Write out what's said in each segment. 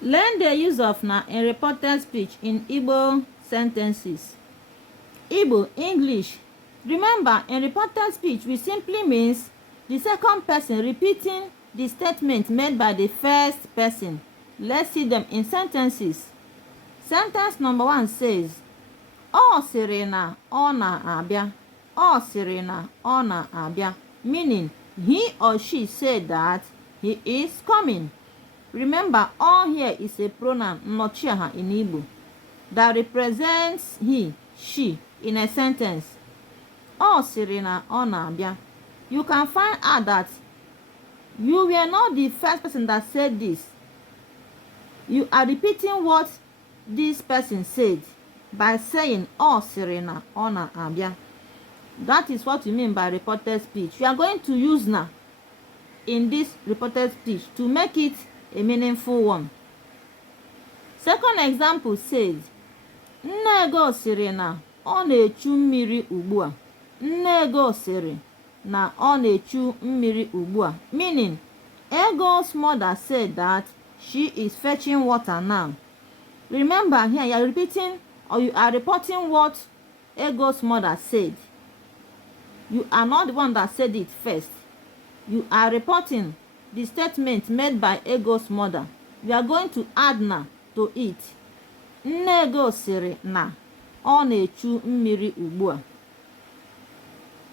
Learn the use of na in reported speech in Igbo sentences. Igbo, English. Remember, in reported speech, which simply means the second person repeating the statement made by the first person. Let's see them in sentences. Sentence number 1 says, "Ọ sịrị na ọ na-abịa." Ọ sịrị na ọ na-abịa, meaning he or she said that he is coming. Remember, all here is a pronoun nnochiaha in Igbo that represents he, she in a sentence. Ọ sịrị na ọ na-abịa. You can find out that you were not the first person that said this. You are repeating what this person said by saying ọ sịrị na ọ na-abịa. That is what we mean by reported speech. We are going to use na in this reported speech to make it a meaningful one. Second example says, "Nne ego sịrị na ọ na-echu mmiri ugbu a." Nne ego sịrị na ọ na-echu mmiri ugbu a, meaning Ego's mother said that she is fetching water now. Remember, here you are repeating or you are reporting what Ego's mother said. You are not the one that said it first. You are reporting the statement made by Ego's mother. We are going to add na to it. Nne Ego sịrị na ọ na-echu mmiri ugbu a.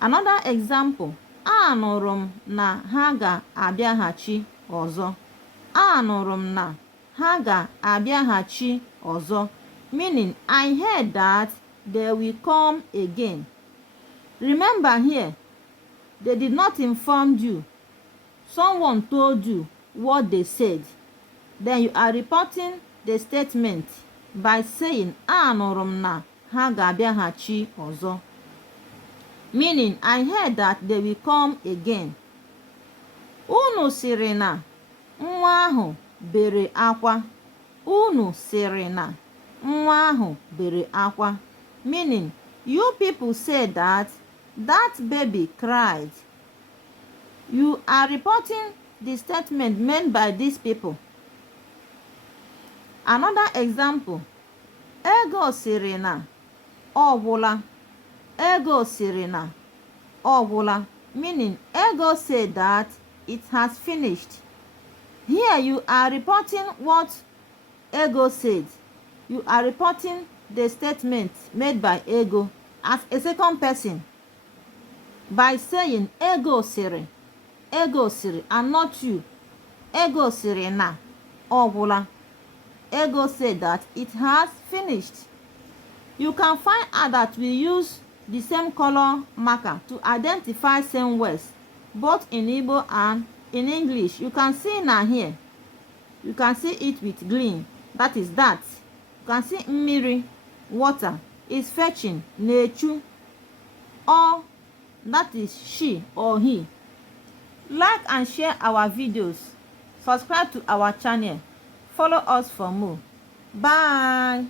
Another example, anụrụ m na ha ga-abịaghachi ọzọ. Anụrụ m na ha ga-abịaghachi ọzọ, meaning I heard that they will come again. Remember here, they did not inform you. Someone told you what they said. Then you are reporting the statement by saying anụrụ m na ha ga-abịaghachi ọzọ, meaning I heard that they will come again. Unu sịrị na nwa ahụ bere akwa. Unu sịrị na nwa ahụ bere akwa, meaning you people said that baby cried. You are reporting the statement made by these people. Another example, Ego sịrị na ọ gwụla. Ego sịrị na ọ gwụla, meaning Ego said that it has finished. Here you are reporting what Ego said. You are reporting the statement made by Ego as a second person by saying Ego sịrị. Ego sịrị, and not you. Ego sịrị na ọ gwụla. Ego said that it has finished. You can find out that we use the same color marker to identify same words, both in Igbo and in English. You can see na here. You can see it with green. That is that. You can see mmiri, water, is fetching, na-echu, or that is she or he. Like and share our videos. Subscribe to our channel. Follow us for more. Bye.